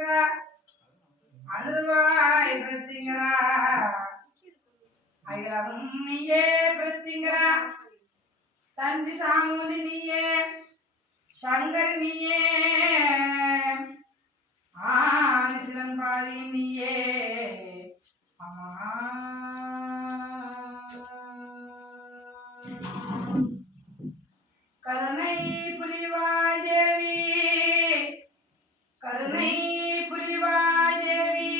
பிரத்திங்கரா அனுருவாய் பிரத்திங்கரா ஐரவம் நீயே பிரத்திங்கரா சந்தி சாமுனி நீயே சங்கர் நீயே ஆதி சிவன் பாதி நீயே கருணை புரிவாய் தேவி. கருணை புரிவாய் தேவி.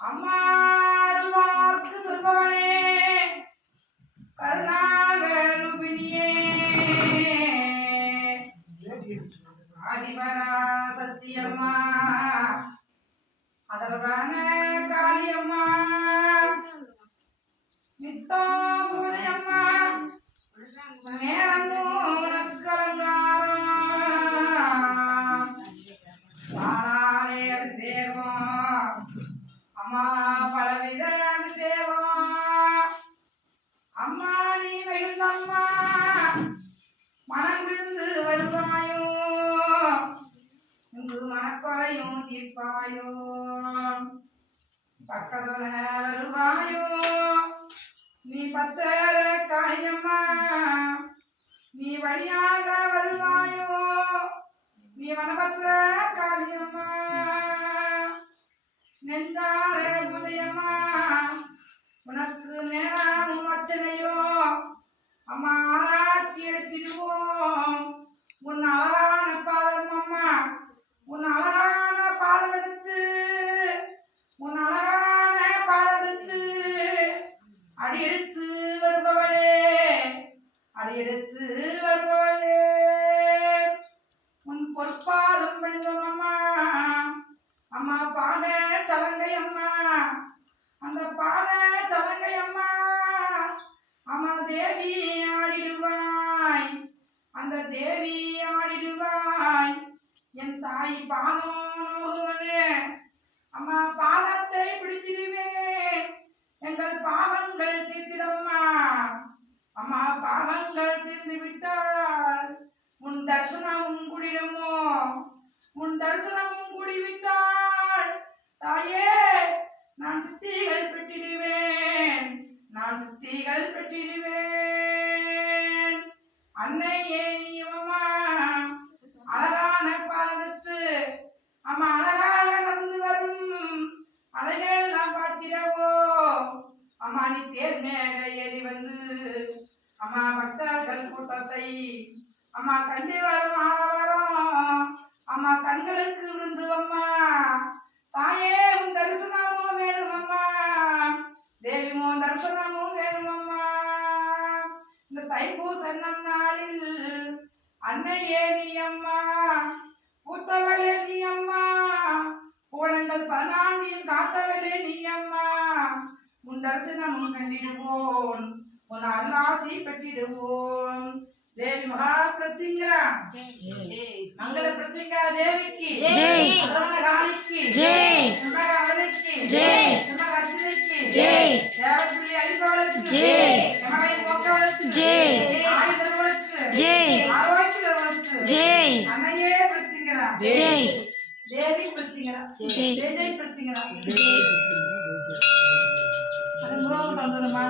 அம்மா அருள்வாக்கு சொல்பவனே கருணாகரூபிணியே. ஆதிபரா சத்தியம்மா அதர்வான காளியம்மா மனம் விழுந்து வருவாயோ? இங்கு மனக்குறையும் தீர்ப்பாயோ? பக்கத்துல வருவாயோ? நீ பத்தர காளியம்மா நீ வழியாக வருவாயோ? நீ மனபத்திர ஆராய்ச்சி எடுத்திடுவோம் உன் அழகான பாதம் அம்மா உன் அழகான பாதம் எடுத்து உன் அழகான பாதம் எடுத்து அடி எடுத்து வருபவளே அடி எடுத்து வருபவளே. உன் பொற்பாதம் பணிதம் அம்மா அம்மா பாத சலங்கை அம்மா அந்த பாத சலங்கை அம்மா அம்மா தேவி ஆடிடுவாய். அந்த தேவி ஆடிடுவாய். என் தாய் பாதம் நோகுவனே. அம்மா பாதத்தை பிடிச்சிடுவேன் எங்கள் பாவங்கள் தீர்த்திடம்மா. அம்மா பாவங்கள் தீர்ந்து விட்டால் உன் தரிசனமும் கூடிடுமோ? உன் தரிசனமும் கூடிவிட்டால் தாயே நான் சித்திகள் பெற்றிடுவேன். நான் சித்திகள் பெற்றிடுவேன். அன்னையே நீயம்மா அழகான பாதத்து. அம்மா அழகாக நடந்து வரும் அழகெல்லாம் பார்த்திடவோ. அம்மா நீ தேர் மேல ஏறி வந்து அம்மா பக்தர்கள் கூட்டத்தை அம்மா கண்டி வரும் ஆரவாரம் அம்மா கண்களுக்கு விருந்து அம்மா தாயே உன் தரிசனமும் அன்னையே நீ அம்மா பூத்தவளே நீ அம்மா பூனங்கள் பதினான்கையும் காத்தவளே நீ அம்மா உன் தரிசனமும் கண்டிடுவோம் உன் அருளாசி பெற்றிடுவோம் தேவி மகா பிரத்திங்கரா மங்கள பிரத்திங்கா தேவிக்கு ஜெய். சரவண காளிக்கு ஜெய். ஜெய். தேவி பிரத்திங்கரா ஜெய். ஜெய் ஜெய் பிரத்திங்கரா அது முருகன் தந்துடுமா